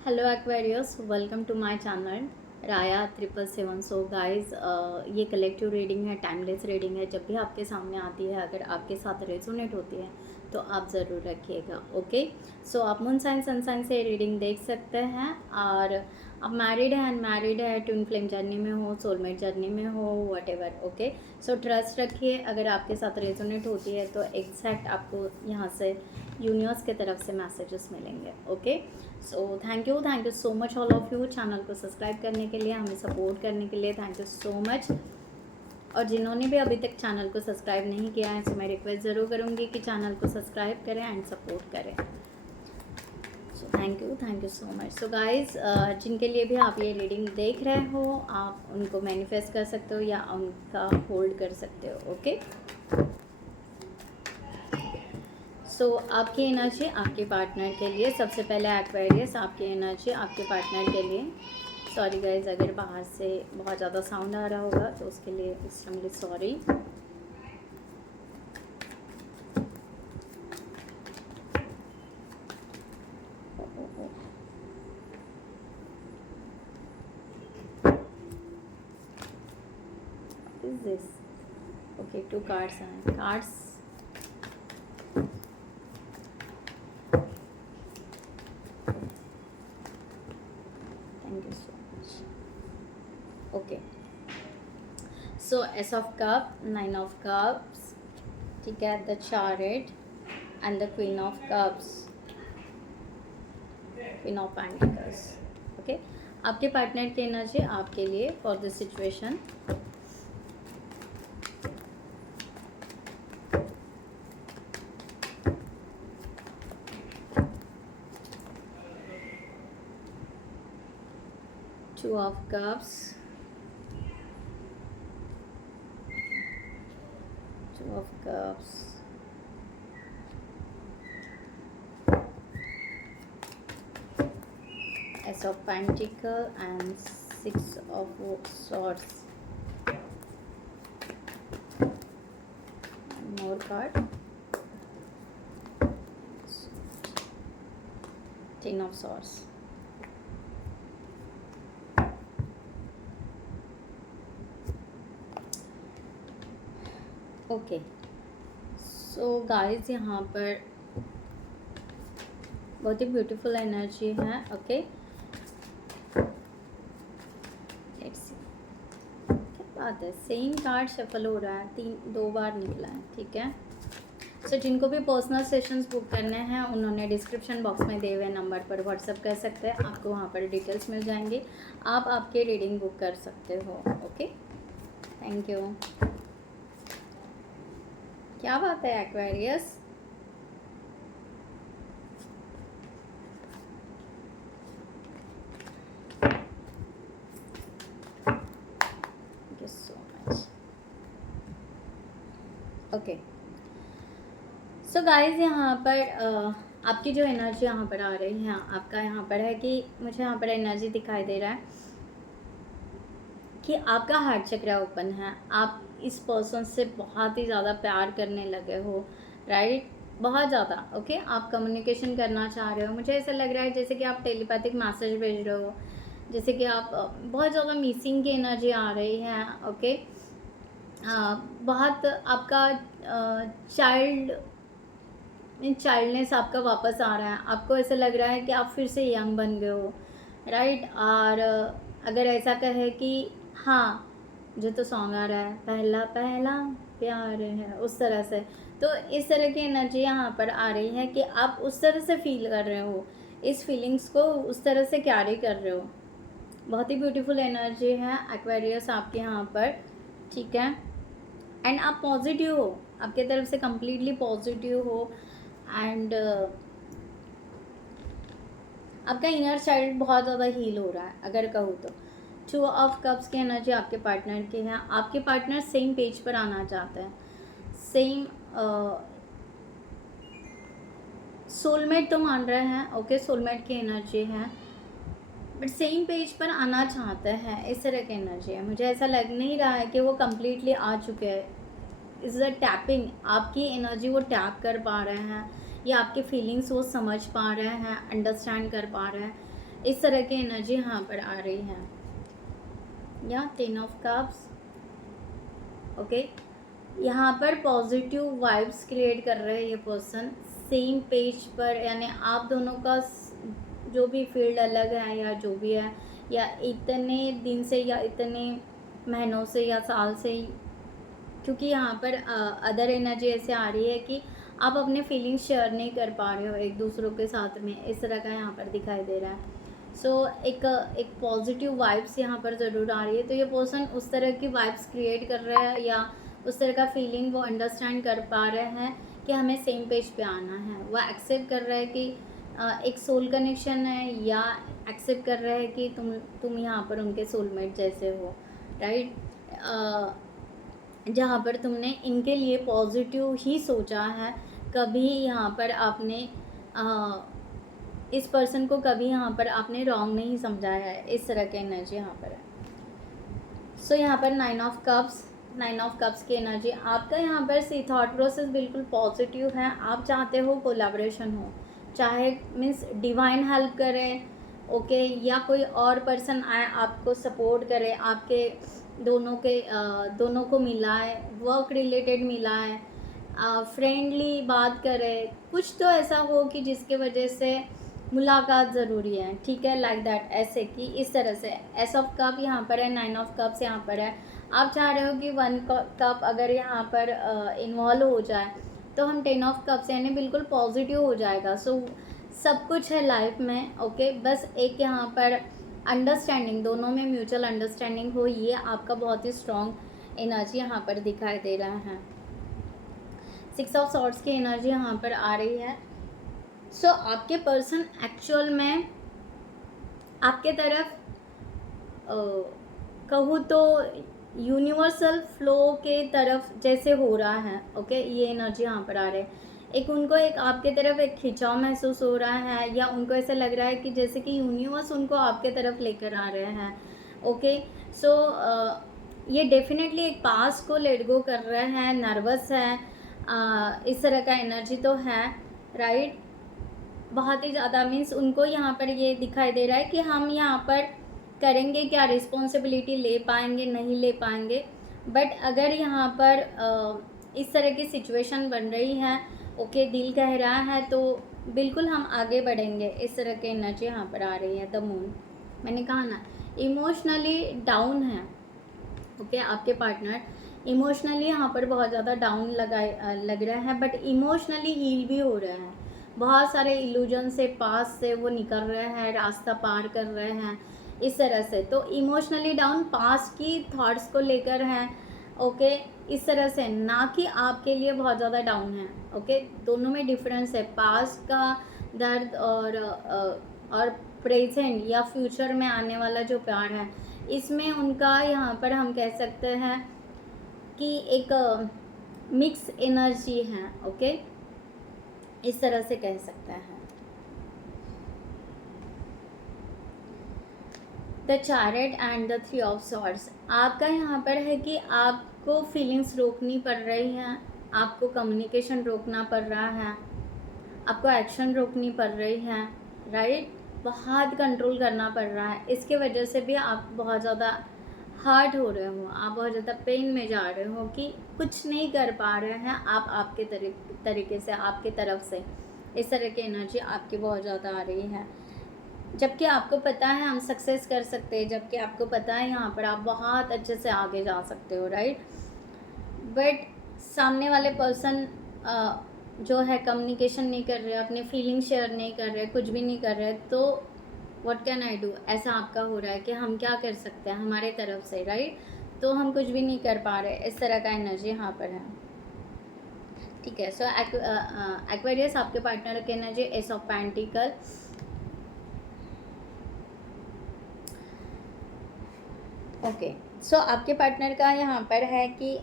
Hello Aquarius, welcome to my channel Raya 777। So guys, ये collective reading है, timeless reading है। जब भी आपके सामने आती है, अगर आपके साथ रेजोनेट होती है तो आप ज़रूर रखिएगा। ओके, सो आप मून साइन सन साइन से रीडिंग देख सकते हैं। और आप मैरिड है, अनमैरिड है, ट्विन फ्लेम जर्नी में हो, सोलमेट जर्नी में हो, वटेवर। ओके, सो ट्रस्ट रखिए। अगर आपके साथ रेजोनेट होती है तो एग्जैक्ट आपको यहाँ से यूनिवर्स के तरफ से मैसेजेस मिलेंगे। Okay, so thank you so much all of you channel को सब्सक्राइब करने के लिए, हमें सपोर्ट करने के लिए। Thank you so much. और जिन्होंने भी अभी तक चैनल को सब्सक्राइब नहीं किया है तो मैं रिक्वेस्ट ज़रूर करूँगी कि चैनल को सब्सक्राइब करें एंड सपोर्ट करें। So thank you so much. So guys, जिनके लिए भी आप ये रीडिंग देख रहे हो, आप उनको मैनिफेस्ट कर सकते हो या उनका होल्ड कर सकते हो। ओके, सो आपकी एनर्जी आपके पार्टनर के लिए। सबसे पहले एक्वेरियस, आपकी एनर्जी आपके पार्टनर के लिए। सॉरी गाइज, अगर बाहर से बहुत ज़्यादा साउंड आ रहा होगा तो उसके लिए extremely sorry. Is this okay? 2 cards हैं। Cards thank you so much. Okay, so ace of cup, 9 of cups, ठीक है, the chariot and the queen of cups, queen of pentacles. Okay, आपके पार्टनर की एनर्जी आपके लिए for this situation. Two of Cups, Two of Cups, Ace of Pentacle and 6 of Swords. One more card, 10 of Swords. Okay, so guys, यहाँ पर बहुत ही beautiful energy है। Okay, let's see क्या बात है। सेम कार्ड शफल हो रहा है, 2 बार निकला है। ठीक है, सो जिनको भी पर्सनल सेशंस बुक करने हैं उन्होंने डिस्क्रिप्शन बॉक्स में दिए हुए नंबर पर व्हाट्सअप कर सकते हैं। आपको वहाँ पर डिटेल्स मिल जाएंगी, आप आपके रीडिंग बुक कर सकते हो। Okay, thank you. क्या बात है Aquarius, thank you so much. Okay, so guys, यहाँ पर आपकी जो एनर्जी यहाँ पर आ रही है, आपका यहाँ पर है कि मुझे यहाँ पर एनर्जी दिखाई दे रहा है कि आपका हार्ट चक्र ओपन है। आप इस पर्सन से बहुत ही ज़्यादा प्यार करने लगे हो, राइट? बहुत ज़्यादा। ओके, आप कम्युनिकेशन करना चाह रहे हो। मुझे ऐसा लग रहा है जैसे कि आप टेलीपैथिक मैसेज भेज रहे हो, जैसे कि आप बहुत ज़्यादा मिसिंग की एनर्जी आ रही है। ओके, बहुत आपका चाइल्डनेस आपका वापस आ रहा है। आपको ऐसा लग रहा है कि आप फिर से यंग बन गए हो, राइट? और अगर ऐसा कहे कि हाँ, जो तो सॉन्ग आ रहा है, पहला पहला प्यार है, उस तरह से, तो इस तरह की एनर्जी यहाँ पर आ रही है कि आप उस तरह से फील कर रहे हो, इस फीलिंग्स को उस तरह से कैरी कर रहे हो। बहुत ही ब्यूटीफुल एनर्जी है एक्वेरियस आपके यहाँ पर, ठीक है? एंड आप पॉजिटिव हो, आपके तरफ से कम्प्लीटली पॉजिटिव हो। एंड आपका इनर चाइल्ड बहुत ज़्यादा हील हो रहा है अगर कहूँ तो। 2 ऑफ कप्स की एनर्जी आपके पार्टनर की है। आपके पार्टनर सेम पेज पर आना चाहते हैं, सेम सोलमेट तो मान रहे हैं। ओके, सोलमेट की एनर्जी है, बट सेम पेज पर आना चाहते हैं, इस तरह की एनर्जी है। मुझे ऐसा लग नहीं रहा है कि वो कम्प्लीटली आ चुके हैं। इज़ अ टैपिंग, आपकी एनर्जी वो टैप कर पा रहे हैं या आपके फीलिंग्स वो समझ पा रहे हैं, अंडरस्टैंड कर पा रहे हैं, इस तरह की एनर्जी यहाँ पर आ रही है, या 10 ऑफ कप्स। ओके, यहाँ पर पॉजिटिव वाइब्स क्रिएट कर रहे हैं ये पर्सन, सेम पेज पर, यानी आप दोनों का जो भी फील्ड अलग है या जो भी है, या इतने दिन से या इतने महीनों से या साल से, क्योंकि यहाँ पर अदर एनर्जी ऐसे आ रही है कि आप अपने फीलिंग्स शेयर नहीं कर पा रहे हो एक दूसरों के साथ में, इस तरह का यहाँ पर दिखाई दे रहा है। सो एक पॉजिटिव वाइब्स यहाँ पर ज़रूर आ रही है। तो ये पर्सन उस तरह की वाइब्स क्रिएट कर रहा है, या उस तरह का फीलिंग वो अंडरस्टैंड कर पा रहे हैं कि हमें सेम पेज पे आना है। वो एक्सेप्ट कर रहा है कि एक सोल कनेक्शन है, या एक्सेप्ट कर रहा है कि तुम यहाँ पर उनके सोलमेट जैसे हो, राइट। जहाँ पर तुमने इनके लिए पॉजिटिव ही सोचा है, कभी यहाँ पर आपने इस पर्सन को कभी यहाँ पर आपने रॉन्ग नहीं समझाया है, इस तरह की एनर्जी यहाँ पर है। सो यहाँ पर 9 ऑफ कप्स की एनर्जी आपका यहाँ पर सी थॉट प्रोसेस बिल्कुल पॉजिटिव है। आप चाहते हो कोलैबोरेशन हो, चाहे मीन्स डिवाइन हेल्प करे, ओके, या कोई और पर्सन आए आपको सपोर्ट करे, आपके दोनों को मिलाए, वर्क रिलेटेड मिलाए, फ्रेंडली बात करे, कुछ तो ऐसा हो कि जिसके वजह से मुलाकात ज़रूरी है, ठीक है, लाइक दैट, ऐसे कि इस तरह से। एस ऑफ कप यहाँ पर है, 9 ऑफ कप्स यहाँ पर है। आप चाह रहे हो कि 1 कप अगर यहाँ पर इन्वॉल्व हो जाए तो हम 10 ऑफ कप्स यानी बिल्कुल पॉजिटिव हो जाएगा। सो सब कुछ है लाइफ में, ओके, बस एक यहाँ पर अंडरस्टैंडिंग, दोनों में म्यूचुअल अंडरस्टैंडिंग हो, ये आपका बहुत ही स्ट्रॉन्ग एनर्जी यहाँ पर दिखाई दे रहा है। 6 ऑफ सॉर्ड्स की एनर्जी यहाँ पर आ रही है। सो आपके पर्सन एक्चुअल में आपके तरफ कहूँ तो यूनिवर्सल फ्लो के तरफ जैसे हो रहा है, ओके, ये एनर्जी यहाँ पर आ रही है। एक उनको एक आपके तरफ एक खिंचाव महसूस हो रहा है, या उनको ऐसा लग रहा है कि जैसे कि यूनिवर्स उनको आपके तरफ लेकर आ रहे हैं, ओके। सो ये डेफिनेटली एक पास को लेट गो कर रहे हैं, नर्वस है, इस तरह का एनर्जी तो है, राइट। बहुत ही ज़्यादा मीन्स उनको यहाँ पर ये दिखाई दे रहा है कि हम यहाँ पर करेंगे क्या, रिस्पॉन्सिबिलिटी ले पाएंगे नहीं ले पाएंगे, बट अगर यहाँ पर इस तरह की सिचुएशन बन रही है, ओके, दिल कह रहा है तो बिल्कुल हम आगे बढ़ेंगे, इस तरह की एनर्जी यहाँ पर आ रही है। द मून, मैंने कहा ना, इमोशनली डाउन है, ओके, आपके पार्टनर इमोशनली यहाँ पर बहुत ज़्यादा डाउन लग रहा है, बट इमोशनली हील भी हो रहे हैं। बहुत सारे इल्यूजन से, पास से वो निकल रहे हैं, रास्ता पार कर रहे हैं, इस तरह से। तो इमोशनली डाउन पास्ट की थॉट्स को लेकर हैं, ओके, इस तरह से, ना कि आपके लिए बहुत ज़्यादा डाउन है, ओके। दोनों में डिफरेंस है, पास्ट का दर्द और प्रेजेंट या फ्यूचर में आने वाला जो प्यार है, इसमें उनका यहाँ पर हम कह सकते हैं कि एक मिक्स एनर्जी है, ओके, इस तरह से कह सकते हैं। The chariot and the 3 of swords आपका यहाँ पर है कि आपको फीलिंग्स रोकनी पड़ रही हैं, आपको कम्युनिकेशन रोकना पड़ रहा है, आपको एक्शन रोकनी पड़ रही है, राइट। बहुत कंट्रोल करना पड़ रहा है, इसके वजह से भी आप बहुत ज़्यादा हर्ट हो रहे हो, आप बहुत ज़्यादा पेन में जा रहे हो कि कुछ नहीं कर पा रहे हैं आप आपके तरीके से, आपके तरफ से, इस तरह की एनर्जी आपकी बहुत ज़्यादा आ रही है। जबकि आपको पता है हम सक्सेस कर सकते हैं, जबकि आपको पता है यहाँ पर आप बहुत अच्छे से आगे जा सकते हो, राइट। बट सामने वाले पर्सन जो है कम्युनिकेशन नहीं कर रहे, अपने फीलिंग शेयर नहीं कर रहे, कुछ भी नहीं कर रहे, तो व्हाट कैन आई डू, ऐसा आपका हो रहा है कि हम क्या कर सकते हैं हमारे तरफ से, राइट। तो हम कुछ भी नहीं कर पा रहे, इस तरह का एनर्जी यहाँ पर है, ठीक है। सो एक्वेरियस आपके पार्टनर की energy ace of pentacle, okay. So आपके पार्टनर का यहाँ पर है कि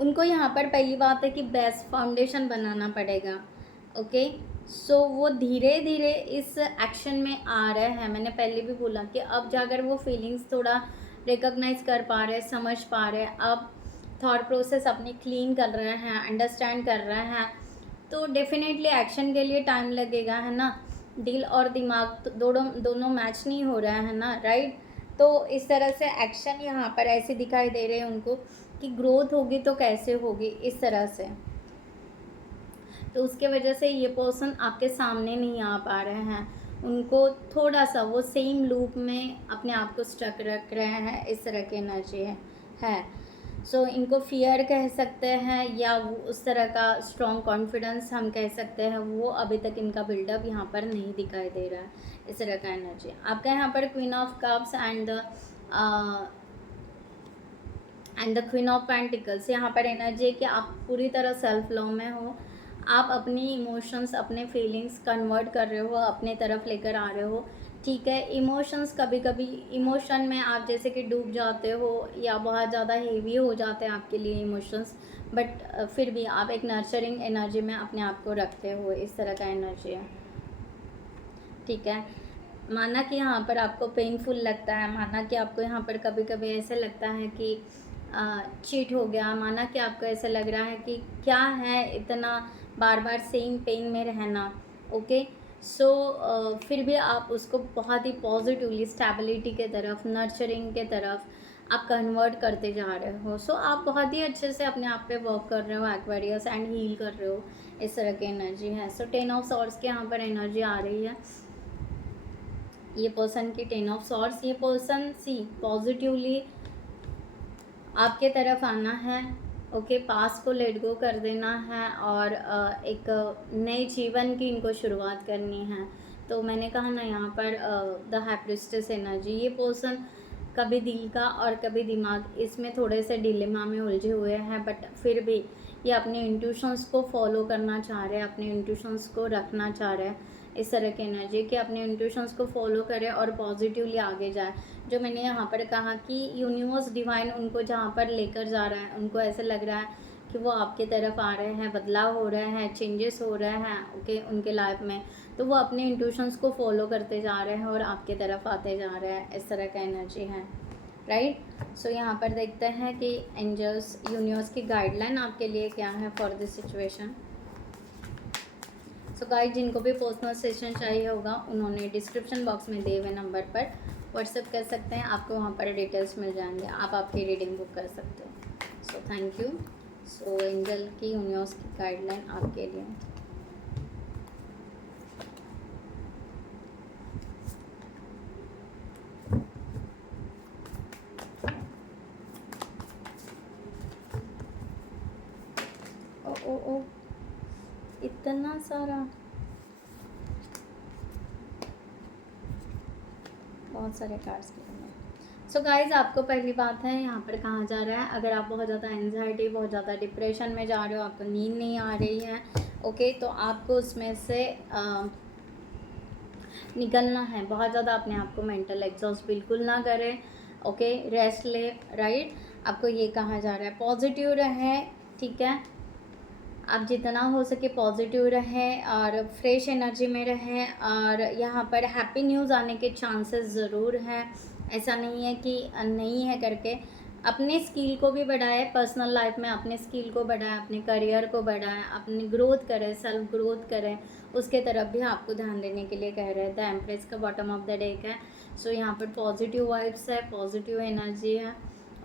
उनको यहाँ पर पहली बात है कि बेस्ट फाउंडेशन बनाना पड़ेगा, ओके। सो वो धीरे धीरे इस एक्शन में आ रहे हैं। मैंने पहले भी बोला कि अब जाकर वो फीलिंग्स थोड़ा रिकॉग्नाइज कर पा रहे, समझ पा रहे, अब थॉट प्रोसेस अपनी क्लीन कर रहे हैं, अंडरस्टैंड कर रहे हैं, तो डेफिनेटली एक्शन के लिए टाइम लगेगा, है ना। दिल और दिमाग तो दोनों दोनों मैच नहीं हो रहा है ना, राइट। तो इस तरह से एक्शन यहाँ पर ऐसे दिखाई दे रहे हैं उनको कि ग्रोथ होगी तो कैसे होगी, इस तरह से। तो उसके वजह से ये पर्सन आपके सामने नहीं आ पा रहे हैं, उनको थोड़ा सा वो सेम लूप में अपने आप को स्टक रख रहे हैं, इस तरह की एनर्जी है। सो इनको फियर कह सकते हैं या वो उस तरह का स्ट्रॉन्ग कॉन्फिडेंस हम कह सकते हैं, वो अभी तक इनका बिल्डअप यहाँ पर नहीं दिखाई दे रहा है, इस तरह का एनर्जी। आपका यहाँ पर queen of cups and the queen of pentacles यहाँ पर एनर्जी है कि आप पूरी तरह सेल्फ लव में हो, आप अपनी इमोशंस अपने फीलिंग्स कन्वर्ट कर रहे हो, अपने तरफ लेकर आ रहे हो, ठीक है। इमोशंस कभी कभी इमोशन में आप जैसे कि डूब जाते हो या बहुत ज़्यादा हेवी हो जाते हैं आपके लिए इमोशंस, बट फिर भी आप एक नर्चरिंग एनर्जी में अपने आप को रखते हो, इस तरह का एनर्जी है, ठीक है। माना कि यहाँ पर आपको पेनफुल लगता है, माना कि आपको यहाँ पर कभी कभी ऐसे लगता है कि चीट हो गया, माना कि आपको ऐसे लग रहा है कि क्या है इतना बार बार सेम पेन में रहना, ओके। सो फिर भी आप उसको बहुत ही पॉजिटिवली स्टेबिलिटी के तरफ, नर्चरिंग के तरफ आप कन्वर्ट करते जा रहे हो। सो आप बहुत ही अच्छे से अपने आप पे वर्क कर रहे हो एक्वेरियस, एंड हील कर रहे हो, इस तरह की एनर्जी है। सो 10 ऑफ सॉर्ड्स के यहाँ पर एनर्जी आ रही है, ये पर्सन की 10 ऑफ सॉर्ड्स। ये पर्सन पॉजिटिवली आपके तरफ आना है, ओके। पास को लेट गो कर देना है और एक नए जीवन की इनको शुरुआत करनी है। तो मैंने कहा ना यहाँ पर द हाई प्रिस्टेस एनर्जी, ये पर्सन कभी दिल का और कभी दिमाग इसमें थोड़े से डिलेमा में उलझे हुए हैं, बट फिर भी ये अपने इंट्यूशंस को फॉलो करना चाह रहे हैं, अपने इंट्यूशंस को रखना चाह रहे हैं, इस तरह की एनर्जी कि अपने इंट्यूशंस को फॉलो करें और पॉजिटिवली आगे जाए। जो मैंने यहाँ पर कहा कि यूनिवर्स डिवाइन उनको जहाँ पर लेकर जा रहा है, उनको ऐसे लग रहा है कि वो आपके तरफ आ रहे हैं, बदलाव हो रहे हैं, चेंजेस हो रहे हैं, ओके, उनके लाइफ में। तो वो अपने इंट्यूशंस को फॉलो करते जा रहे हैं और आपके तरफ आते जा रहे हैं, इस तरह का एनर्जी है, राइट। सो यहाँ पर देखते हैं कि एंजल्स यूनिवर्स की गाइडलाइन आपके लिए क्या है for this situation. So guys, जिनको भी पर्सनल सेशन चाहिए होगा उन्होंने डिस्क्रिप्शन बॉक्स में दिए हुए नंबर पर व्हाट्सएप कर सकते हैं, आपको वहाँ पर डिटेल्स मिल जाएंगे, आप आपकी रीडिंग बुक कर सकते हो। So thank you. So angel की यूनिवर्स की गाइडलाइन आपके लिए। ओ ओ इतना सारा, बहुत सारे कार्ड्स के लिए। सो गाइज, आपको पहली बात है यहाँ पर कहा जा रहा है, अगर आप बहुत ज़्यादा एंजाइटी, बहुत ज़्यादा डिप्रेशन में जा रहे हो, आपको नींद नहीं आ रही है, ओके, तो आपको उसमें से निकलना है। बहुत ज़्यादा अपने आप को मेंटल एग्जॉस्ट बिल्कुल ना करें, ओके, रेस्ट ले, राइट। आपको ये कहा जा रहा है पॉजिटिव रहे, ठीक है। आप जितना हो सके पॉजिटिव रहें और फ्रेश एनर्जी में रहें, और यहाँ पर हैप्पी न्यूज़ आने के चांसेस ज़रूर हैं, ऐसा नहीं है कि नहीं है करके। अपने स्किल को भी बढ़ाएं, पर्सनल लाइफ में अपने स्किल को बढ़ाएं, अपने करियर को बढ़ाएं, अपनी ग्रोथ करें, सेल्फ ग्रोथ करें, उसके तरफ भी आपको ध्यान देने के लिए कह रहे हैं। द एम्प्रेस का बॉटम ऑफ द डेक है। सो यहाँ पर पॉजिटिव वाइब्स है, पॉजिटिव एनर्जी है,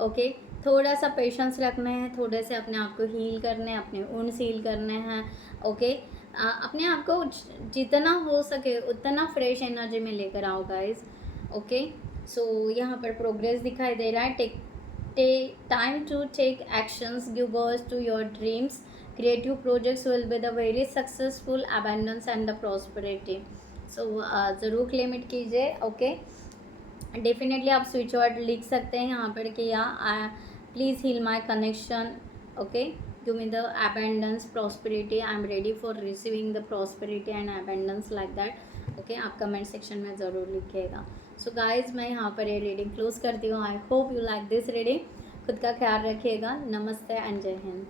ओके। थोड़ा सा पेशेंस रखना है, थोड़े से अपने आप को हील करने हैं, अपने वुंड्स हील करने हैं, ओके। अपने आप को जितना हो सके उतना फ्रेश एनर्जी में लेकर आओ गाइस, ओके। सो यहाँ पर प्रोग्रेस दिखाई दे रहा है। Take time to take actions, give birth to your dreams, creative projects will be the very successful, abundance and the prosperity। So ज़रूर क्लेम इट कीजिए, ओके। डेफिनेटली आप स्विच वर्ड लिख सकते हैं यहाँ पर कि या please heal my connection, okay, give me the abundance prosperity, I am ready for receiving the prosperity and abundance like that, okay. आप कमेंट सेक्शन में ज़रूर लिखिएगा। सो गाइज, मैं यहाँ पर ये रीडिंग क्लोज करती हूँ। I hope you like this reading. खुद का ख्याल रखिएगा। नमस्ते एंड जय हिंद।